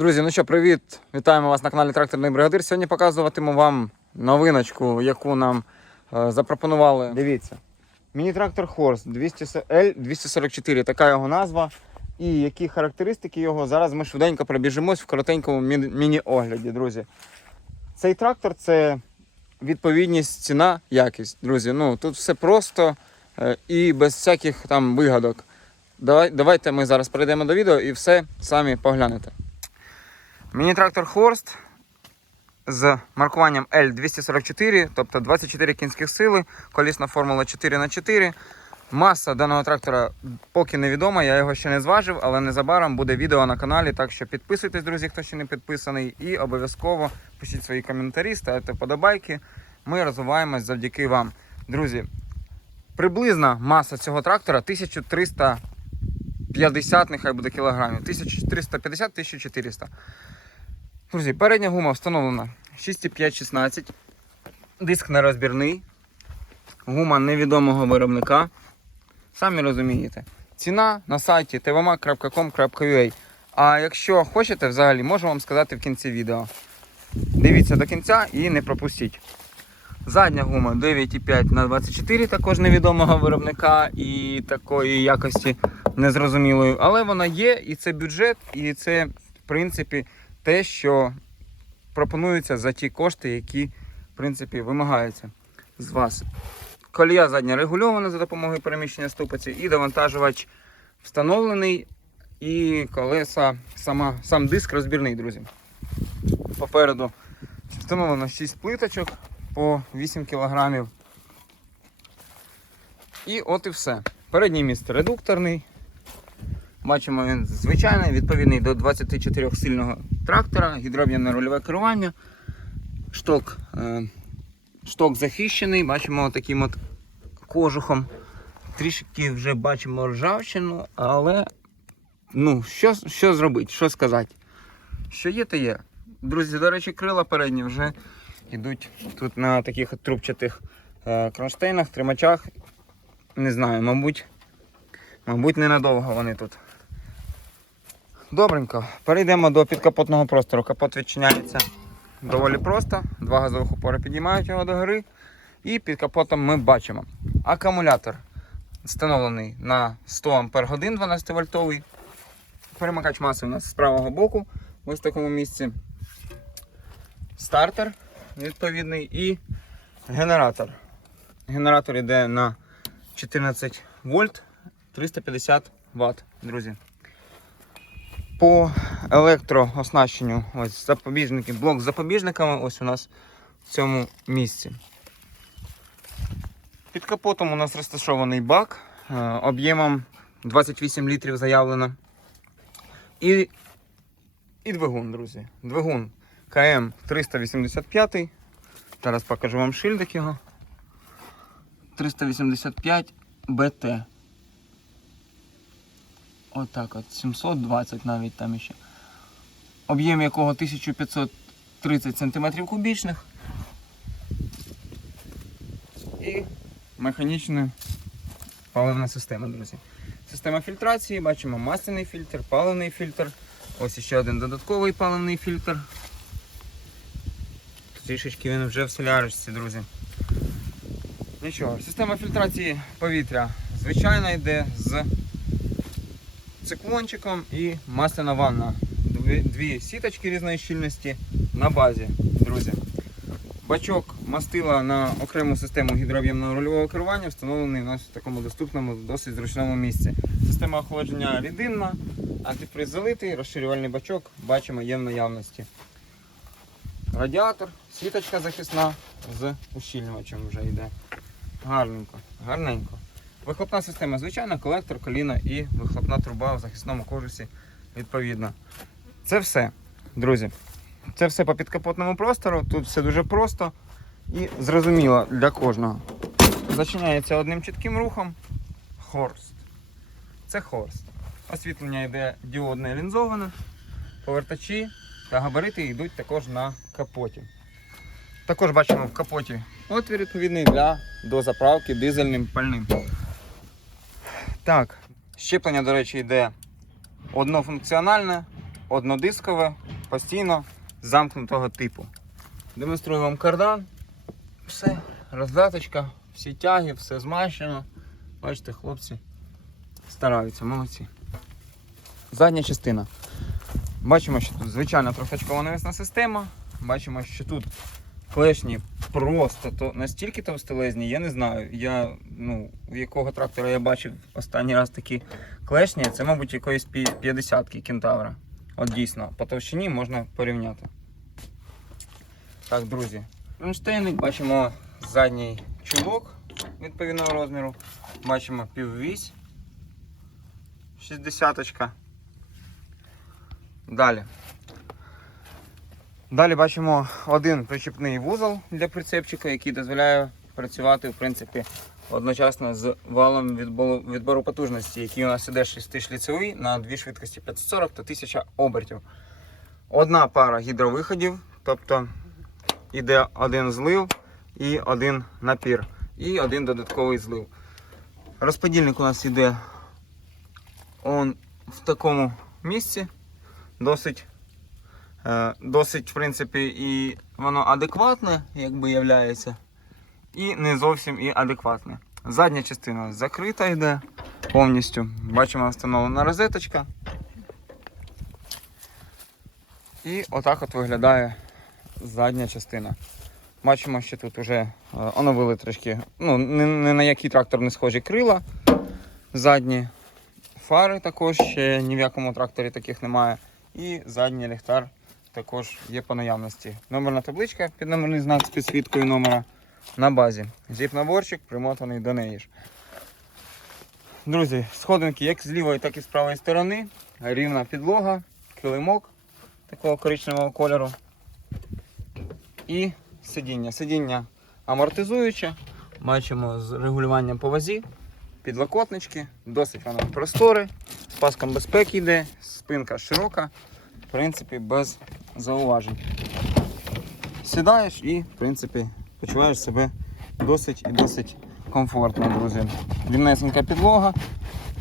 Друзі, ну що, привіт! Вітаємо вас на каналі Тракторний Бригадир. Сьогодні показуватиму вам новиночку, яку нам е, запропонували. Дивіться. Міні-трактор 200 L244, така його назва. І які характеристики його. Зараз ми швиденько пробіжимось в коротенькому мі- міні-огляді, друзі. Цей трактор це відповідність, ціна, якість, друзі. Ну, тут все просто е, і без всяких там вигадок. Давай, давайте ми зараз перейдемо до відео і все самі поглянете. Міні-трактор Хорст з маркуванням L244, тобто 24 кінських сили, колісна формула 4х4. Маса даного трактора поки невідома, я його ще не зважив, але незабаром буде відео на каналі. Так що підписуйтесь, друзі, хто ще не підписаний, і обов'язково пишіть свої коментарі, ставте вподобайки. Ми розвиваємось завдяки вам. Друзі, приблизна маса цього трактора 1350, нехай буде кілограмів. 1350-1400. Друзі, передня гума встановлена 6,5-16. Диск нерозбірний. Гума невідомого виробника. Самі розумієте. Ціна на сайті tvmac.com.ua. А якщо хочете, взагалі, можу вам сказати в кінці відео. Дивіться до кінця і не пропустіть. Задня гума 9,5 на 24 також невідомого виробника і такої якості незрозумілої. Але вона є, і це бюджет, і це, в принципі, те, що пропонується за ті кошти, які, в принципі, вимагаються з вас. Колія задня регульована за допомогою переміщення ступиці, і довантажувач встановлений, і колеса, сама, сам диск розбірний, друзі. Попереду встановлено 6 плиточок по 8 кг. І от і все. Передній міст редукторний. Бачимо, він звичайний, відповідний до 24 сильного трактора, гідроб'ємне рульове керування. Шток, е, шток захищений, бачимо таким от кожухом. Трішки вже бачимо ржавчину, але ну, що, що зробити, що сказати? Що є, то є. Друзі, до речі, крила передні вже йдуть тут на таких от трубчатих е, кронштейнах, тримачах. Не знаю, мабуть, мабуть, ненадовго вони тут. Добренько, перейдемо до підкапотного простору. Капот відчиняється доволі просто. Два газових упори підіймають його догори. І під капотом ми бачимо. Акумулятор встановлений на 100 Ах 12 вольтовий. Перемикач маси у нас з правого боку, ось в такому місці. Стартер відповідний і генератор. Генератор йде на 14 вольт 350 Вт, друзі. По електрооснащенню ось запобіжники, блок з запобіжниками ось у нас в цьому місці. Під капотом у нас розташований бак е, об'ємом 28 літрів заявлено. І, і двигун, друзі. Двигун КМ 385. Зараз покажу вам шильдик його. 385 БТ. Отак от, 720 навіть там іще. Об'єм якого 1530 см кубічних. І механічна паливна система, друзі. Система фільтрації, бачимо масляний фільтр, паливний фільтр. Ось ще один додатковий паливний фільтр. Трішечки він вже в солярочці, друзі. Нічого, система фільтрації повітря звичайно йде з циклончиком і масляна ванна. Дві, дві сіточки різної щільності на базі, друзі. Бачок мастила на окрему систему гідрооб'ємного рульового керування встановлений у нас в такому доступному, досить зручному місці. Система охолодження рідинна, антифриз залитий, розширювальний бачок бачимо є в наявності. Радіатор, сіточка захисна з ущільнювачем вже йде. Гарненько, гарненько. Вихлопна система звичайна, колектор, коліна і вихлопна труба в захисному кожусі відповідно. Це все, друзі. Це все по підкапотному простору. Тут все дуже просто і зрозуміло для кожного. Зачиняється одним чітким рухом. Хорст. Це хорст. Освітлення йде діодне лінзоване. Повертачі та габарити йдуть також на капоті. Також бачимо в капоті отвір відповідний для дозаправки дизельним пальним. Так, щеплення, до речі, йде однофункціональне, однодискове, постійно замкнутого типу. Демонструю вам кардан. Все, роздаточка, всі тяги, все змащено. Бачите, хлопці стараються, молодці. Задня частина. Бачимо, що тут звичайна трьохточкова навісна система. Бачимо, що тут клешні просто то настільки товстелезні, я не знаю. Я, ну, в якого трактора я бачив останній раз такі клешні, це, мабуть, якоїсь 50-ки кентавра. От дійсно, по товщині можна порівняти. Так, друзі. Кронштейник, бачимо задній чулок відповідного розміру. Бачимо піввісь. 60 Далі. Далі бачимо один причіпний вузол для прицепчика, який дозволяє працювати в принципі, одночасно з валом відбору, потужності, який у нас іде 6-шліцевий на дві швидкості 540 та 1000 обертів. Одна пара гідровиходів, тобто іде один злив і один напір, і один додатковий злив. Розподільник у нас іде он в такому місці, досить досить, в принципі, і воно адекватне, якби являється, і не зовсім і адекватне. Задня частина закрита йде повністю. Бачимо встановлена розеточка. І отак от виглядає задня частина. Бачимо, що тут вже е, оновили трошки, ну, ні на який трактор не схожі крила задні. Фари також ще ні в якому тракторі таких немає. І задній ліхтар також є по наявності. Номерна табличка під номерний знак з підсвіткою номера на базі. Зіп-наборчик примотаний до неї ж. Друзі, сходинки як з лівої, так і з правої сторони. Рівна підлога, килимок такого коричневого кольору. І сидіння. Сидіння амортизуюче. Бачимо з регулюванням по вазі, підлокотнички, досить воно просторе, з паском безпеки йде, спинка широка, в принципі, без зауважень. Сідаєш і, в принципі, почуваєш себе досить і досить комфортно, друзі. Рівнесенька підлога,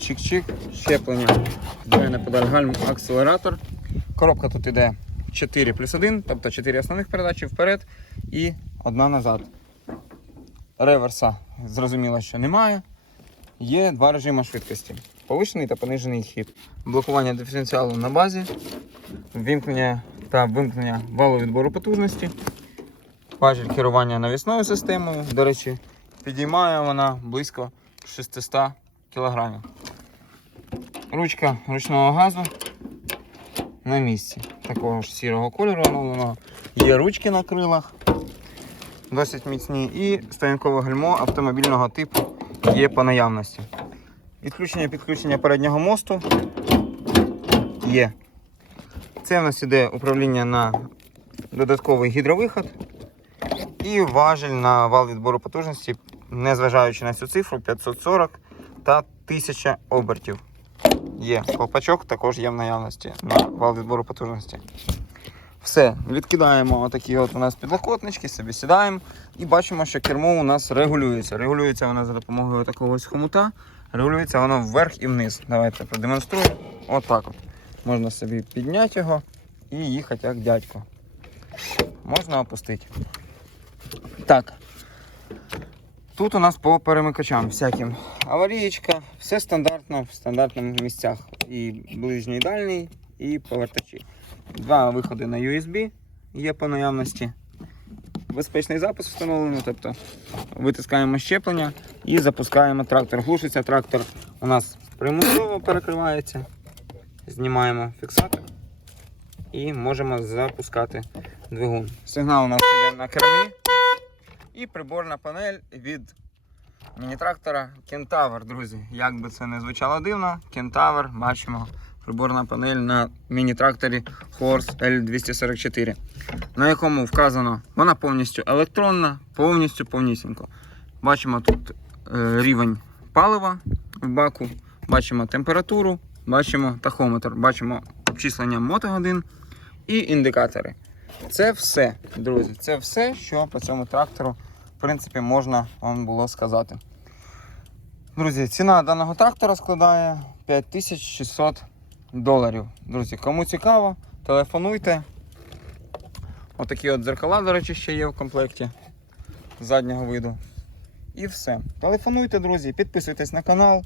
чик-чик, щеплення, здвоєна педаль гальм, акселератор. Коробка тут іде 4 плюс 1, тобто 4 основних передачі вперед і одна назад. Реверса, зрозуміло, що немає. Є два режими швидкості: повишений та понижений хід. Блокування диференціалу на базі, вімкнення та вимкнення валу відбору потужності. Важіль керування навісною системою. До речі, підіймає вона близько 600 кг. Ручка ручного газу на місці. Такого ж сірого кольору оновленого. Є ручки на крилах, досить міцні. І стоянкове гальмо автомобільного типу є по наявності. Відключення підключення переднього мосту є. Це в нас іде управління на додатковий гідровиход і важіль на вал відбору потужності, незважаючи на цю цифру 540 та 1000 обертів. Є колпачок, також є в наявності на вал відбору потужності. Все, відкидаємо отакі от у нас підлокотнички, собі сідаємо і бачимо, що кермо у нас регулюється. Регулюється воно за допомогою такого ось хомута. Регулюється воно вверх і вниз. Давайте продемонструю. Отак от. Можна собі підняти його і їхати як дядько. Можна опустити. Так. Тут у нас по перемикачам всяким. Аварієчка, все стандартно в стандартних місцях. І ближній, і дальній, і повертачі. Два виходи на USB є по наявності. Безпечний запуск встановлено, тобто витискаємо щеплення і запускаємо трактор. Глушиться трактор у нас примусово перекривається. Знімаємо фіксатор і можемо запускати двигун. Сигнал у нас йде на кермі і приборна панель від міні-трактора Кентавр, друзі. Як би це не звучало дивно, Кентавр, бачимо приборна панель на міні-тракторі Horse L244, на якому вказано, вона повністю електронна, повністю повнісінько. Бачимо тут рівень палива в баку, бачимо температуру, бачимо тахометр, бачимо обчислення мотогодин і індикатори. Це все, друзі, це все, що по цьому трактору в принципі, можна вам було сказати. Друзі, ціна даного трактора складає 5600 доларів. Друзі, кому цікаво, телефонуйте. Отакі от дзеркала, до речі, ще є в комплекті заднього виду. І все. Телефонуйте, друзі, підписуйтесь на канал,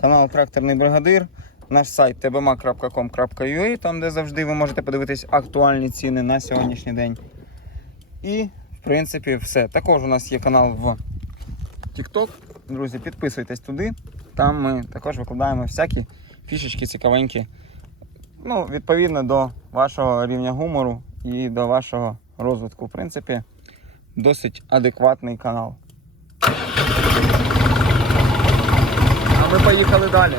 канал Тракторний Бригадир, наш сайт tbma.com.ua, там де завжди ви можете подивитись актуальні ціни на сьогоднішній день. І, в принципі, все. Також у нас є канал в TikTok. Друзі, підписуйтесь туди. Там ми також викладаємо всякі фішечки цікавенькі. Ну, відповідно до вашого рівня гумору і до вашого розвитку. В принципі, досить адекватний канал. Ми поїхали далі.